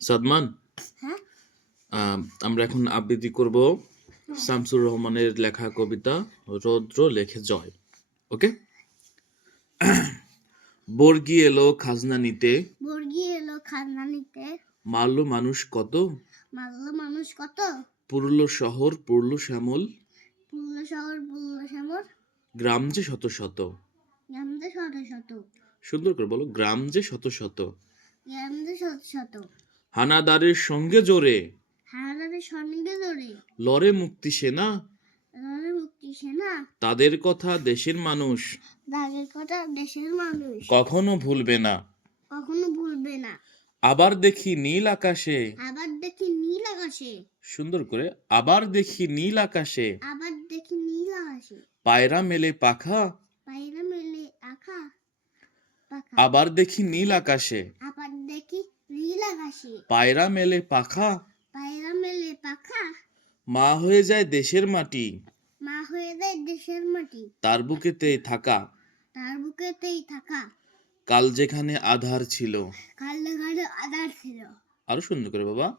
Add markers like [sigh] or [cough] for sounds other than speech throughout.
সাদমান হ্যাঁ? আমরা এখন আবৃত্তি করব শামসুর রহমানের লেখা কবিতা রৌদ্র লেখে জয় ওকে? বর্গি এলো খাজনা নিতে। বর্গি এলো খাজনা নিতে। মারল মানুষ কত? মারলো মানুষ কত? পুরল শহর পুরল শ্যামল। পুল্ল শহর পুল্ল শ্যামর গ্রাম যে শত শত। গ্রামদে শত শত। সুন্দর করে বলো গ্রাম যে শত শত। গ্রামদে শত শত। হানাদারের সঙ্গে জোরে। হারারে সঙ্গে ধরে লড়ে মুক্তি সেনা। লড়ে মুক্তি সেনা। তাদের কথা দেশের মানুষ। দাগের কথা দেশের মানুষ। কখনো ভুলবে না। কখনো ভুলবে না। আবার দেখি নীল আকাশে। আবার দেখি নীল আকাশে। সুন্দর করে আবার দেখি নীল আকাশে। আবার দেখি নীল আকাশে। পায়রা মেলে পাখা। পায়রা মেলে আখা আবার দেখি নীল আকাশে আবার দেখি নীল আকাশে পায়রা মেলে পাখা। পায়রা মেলে পাখা। মা হয়ে যায় দেশের মাটি। মা হয়ে যায় দেশের মাটি। তার বুকেতে থাকা। তার বুকেতেই থাকা। কাল যেখানে আধার ছিল। কালো ঘরে আদার ছিল। আরও সুন্দর করে বাবা।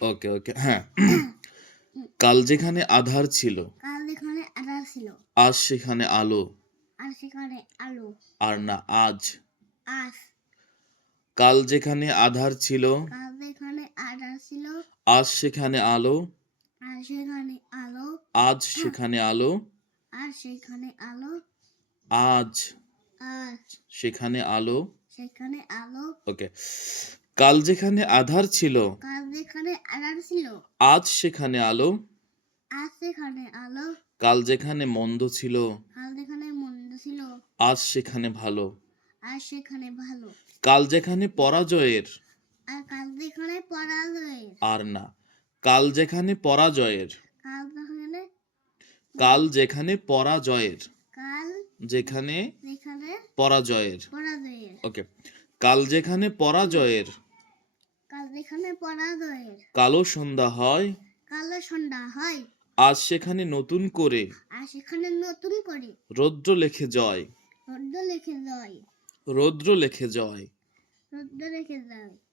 ওকে ওকে হ্যাঁ। [coughs] কাল যেখানে আধার ছিল। কাল এখানে আদার ছিল। আজ সেখানে আলো। আর সেখানে আলো। আর না আজ। আজ। কাল যেখানে আধার ছিল কাল আজ সেখানে আলো আর সেখানে আলো আজ সেখানে আলো আর সেখানে আলো আজ সেখানে আলো। সেখানে আলো। ওকে। কাল যেখানে আধার ছিল কাল যেখানে আদার ছিল আজ সেখানে আলো। আজ সেখানে আলো। কাল যেখানে মন্দ ছিল কাল যেখানে মন্দ ছিল আজ সেখানে ভালো। আর সেখানে ভালো। কাল যেখানে পরাজয়ের। আর কাল যেখানে পরাজয় আর না কাল যেখানে পরাজয়ের। কাল যেখানে কাল যেখানে পরাজয়ের। কাল যেখানে যেখানে পরাজয়ের। পরাজয়ের। ওকে কাল যেখানে পরাজয়ের। কাল যেখানে পরাজয়ের। কালো সন্ধ্যা হয়। কালো সন্ধ্যা হয়। আজ সেখানে নতুন করে। আর সেখানে নতুন করে। রৌদ্র লেখে জয়। রোদ্দ লিখে যায় রৌদ্র লেখে জয়। লিখে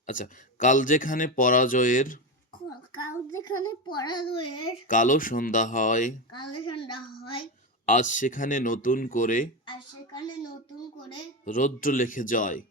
আচ্ছা কাল যেখানে পরাজয়ের কাল যেখানে পরাজয়ের কালো সন্ধ্যা হয় কালো সন্ধ্যা হয় আজ সেখানে নতুন করে আজ সেখানে নতুন করে রৌদ্র লেখে জয়। যায়